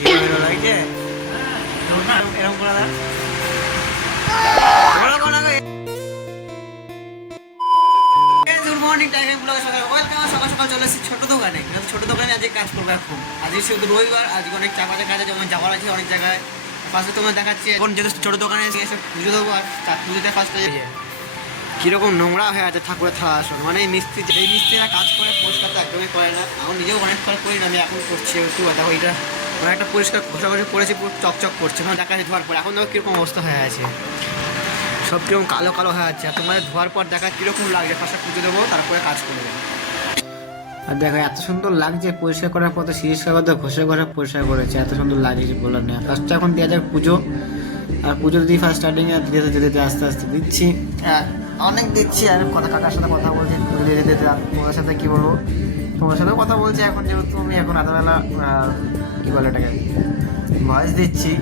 Hero hero লাগছে এরকম করা দা গুড মর্নিং টাইগার ব্লগে সকাল সকাল চলে এসেছি ছোট দোকানে। ছোট দোকানে আজকে কাজ করবো এখন। আজকে শুধু রবিবার, আজকে অনেক চাপা কাজ আছে, অনেক যাওয়ার আছে অনেক জায়গায়। পাশে তোমার দেখাচ্ছি এখন যেহেতু ছোট দোকানে এসে পুজো দেবো। আর পুজোতে ফার্স্টে কীরকম নোংরা হয়ে আছে ঠাকুরের থালা আসন। মানে এই মিস্ত্রিরা কাজ করে পরিষ্কার তো একদমই করে না। এখন নিজেও অনেক ফল করি না, আমি এখন করছি একটু দেখো এটা মানে একটা পরিষ্কার ঘষাঘষি করেছি, পুরো চকচক করছে। মানে দেখা ধোয়ার পর এখন দেখো কীরকম অবস্থা হয়ে আছে, সব কিরকম কালো কালো হয়ে আছে। আর তোমাদের ধোয়ার পর দেখা কীরকম লাগছে। ফার্স্টে পুজো দেবো, তারপরে কাজ করবো। আর দেখো এত সুন্দর লাগছে পরিষ্কার করার পর, তো সিরিজকার কথা ঘষে ঘষে পরিষ্কার করেছে, এত সুন্দর লাগছে বলার নেই। ফার্স্টে এখন দেওয়া যাক পুজো। আর পুজো দিই ফার্স্ট স্টার্টিংয়ে ধীরে ধীরে ধীরে আস্তে আস্তে দিচ্ছি। অনেক দিচ্ছি আর কথা কাকার সাথে কথা বলছি ধীরে ধীরে ধীরে। তোমার সাথে কী বলবো, তোমার সাথেও কথা বলছি এখন, যেহেতু আমি এখন রাতেবেলা কী বলে এটাকে ভয়েস দিচ্ছি।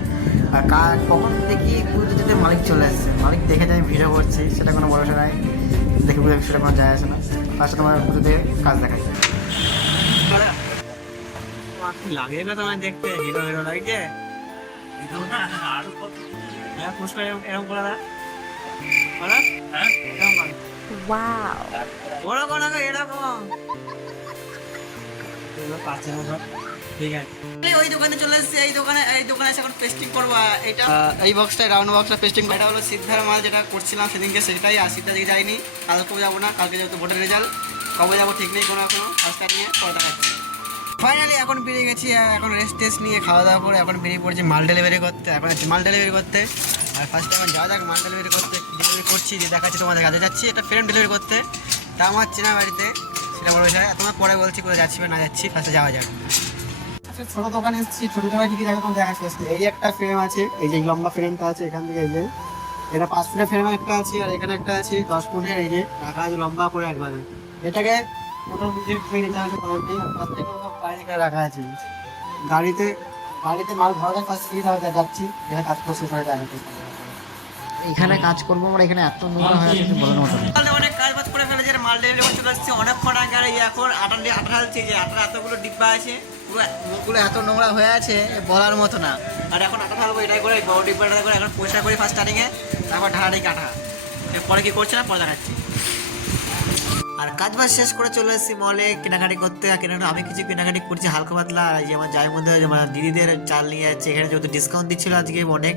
আর কখন দেখি পুজো দিতে মালিক চলে আসছে, মালিক দেখে যে আমি ভিডিও করছি সেটা কোনো ভরসা নাই, দেখে বুঝে সেটা কোনো যায় আসে না। ফার্স্টে তোমার পুজোতে কাজ দেখাই লাগে না তোমার দেখতে হিরো হিরো লাগছে। পুষ্পা এরকম করা ওই দোকানে চলে এসেছি। এই দোকানে এসে এখন পেস্টিং করবো। এটা এই বক্সটা রাউন্ড বক্সটা পেস্টিং, এটা হলো সিদ্ধার মাল যেটা করছিলাম সেদিনকে, সেটাই। আর সিদ্ধা দিকে যাইনি, কালকেও যাবো না। কালকে যেহেতু ভোটের রেজাল্ট, কবে যাবো ঠিক নেই কোনো এখনো। রাস্তা নিয়ে পরে দেখাচ্ছি। ফাইনালি এখন বেরিয়ে গেছি। এখন রেস্ট টেস্ট নিয়ে খাওয়া দাওয়া করে এখন বেরিয়ে পড়ছি মাল ডেলিভারি করতে। এখন আছি মাল ডেলিভারি করতে। আর ফার্স্টে এখন যাওয়া যাক মাল ডেলিভারি করতে। ডেলিভারি করছি যে দেখাচ্ছি তোমাদের কাছে যাচ্ছি, এটা ফ্রেম ডেলিভারি করতে। তা আমার চেনা বাড়িতে, সেটা বড় বিষয়। তোমার পরে বলছি কোথায় যাচ্ছি বা না যাচ্ছি, ফার্স্টে যাওয়া যাক। আচ্ছা ছোটো দোকানে এসেছি, ছোটো দোকানে কী দেখা তোমার দেখাচ্ছি। এই একটা ফ্রেম আছে, এই যে লম্বা ফ্রেমটা আছে এখান থেকে, এই যে এটা 5 ফুটের ফ্রেম একটা আছে। আর এখানে একটা আছে 10 ফুটের, এই যে রাখা আছে লম্বা করে একবারে। এটাকে রাখা আছে গাড়িতে মাল ধরা যাচ্ছি, কাজ করছে। এখানে কাজ করবো আমরা, এখানে এত নোংরা হয়ে আছে বলার মতো না। অনেক কাজ বাজ করে ফেলেছে, মাল ডেলিভারি চলে আসছে অনেকক্ষণ আগে। আর এখন আটা ঢালছে, যে আটা এতগুলো ডিব্বা আছে, পুরো মুখগুলো এত নোংরা হয়ে আছে বলার মতো না। আর এখন আটা ঢালবো, এটাই করে বড় ডিব্বাটা করে এখন পয়সা করি ফার্স্ট স্টার্টিংয়ে, তারপর ঢালাটাই কাটা। পরে কি করছে না পরে দেখাচ্ছি। আর কাজ বাজ শেষ করে চলে এসেছি মলে কেনাকাটি করতে। আর আমি কিছু কেনাকাটি করছি হালকা পাতলা। আর যে আমার যাই মধ্যে আমার দিদিদের চাল নিয়ে যাচ্ছে, এখানে যেহেতু ডিসকাউন্ট দিচ্ছিল আজকে অনেক,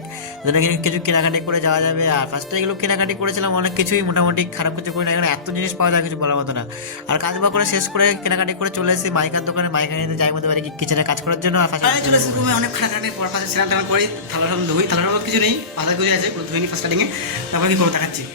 কিছু কেনাকাটি করে যাওয়া যাবে। আর ফার্স্টে এগুলো কেনাকাটি করেছিলাম অনেক কিছুই, মোটামুটি খারাপ কিছু করি না। এখানে এত জিনিস পাওয়া যায় কিছু বলার মতো না। আর কাজ বা করে শেষ করে কেনাকাটি করে চলে এসেছি মাইকার দোকানে। মাইকা নিতে যাই মধ্যে বাড়ি কিচেনে কাজ করার জন্য। আর ফার্স্টে চলে এসেছি রুমে, অনেক খাটাখাটি পর ফার্স্টে স্নান টান করি, থালা ধুই। থালার কিছু নেই, পাতা কিছু আছে, ধুইনি ফার্স্ট স্টার্টিংয়ে। তারপরে কি করবো দেখাচ্ছি।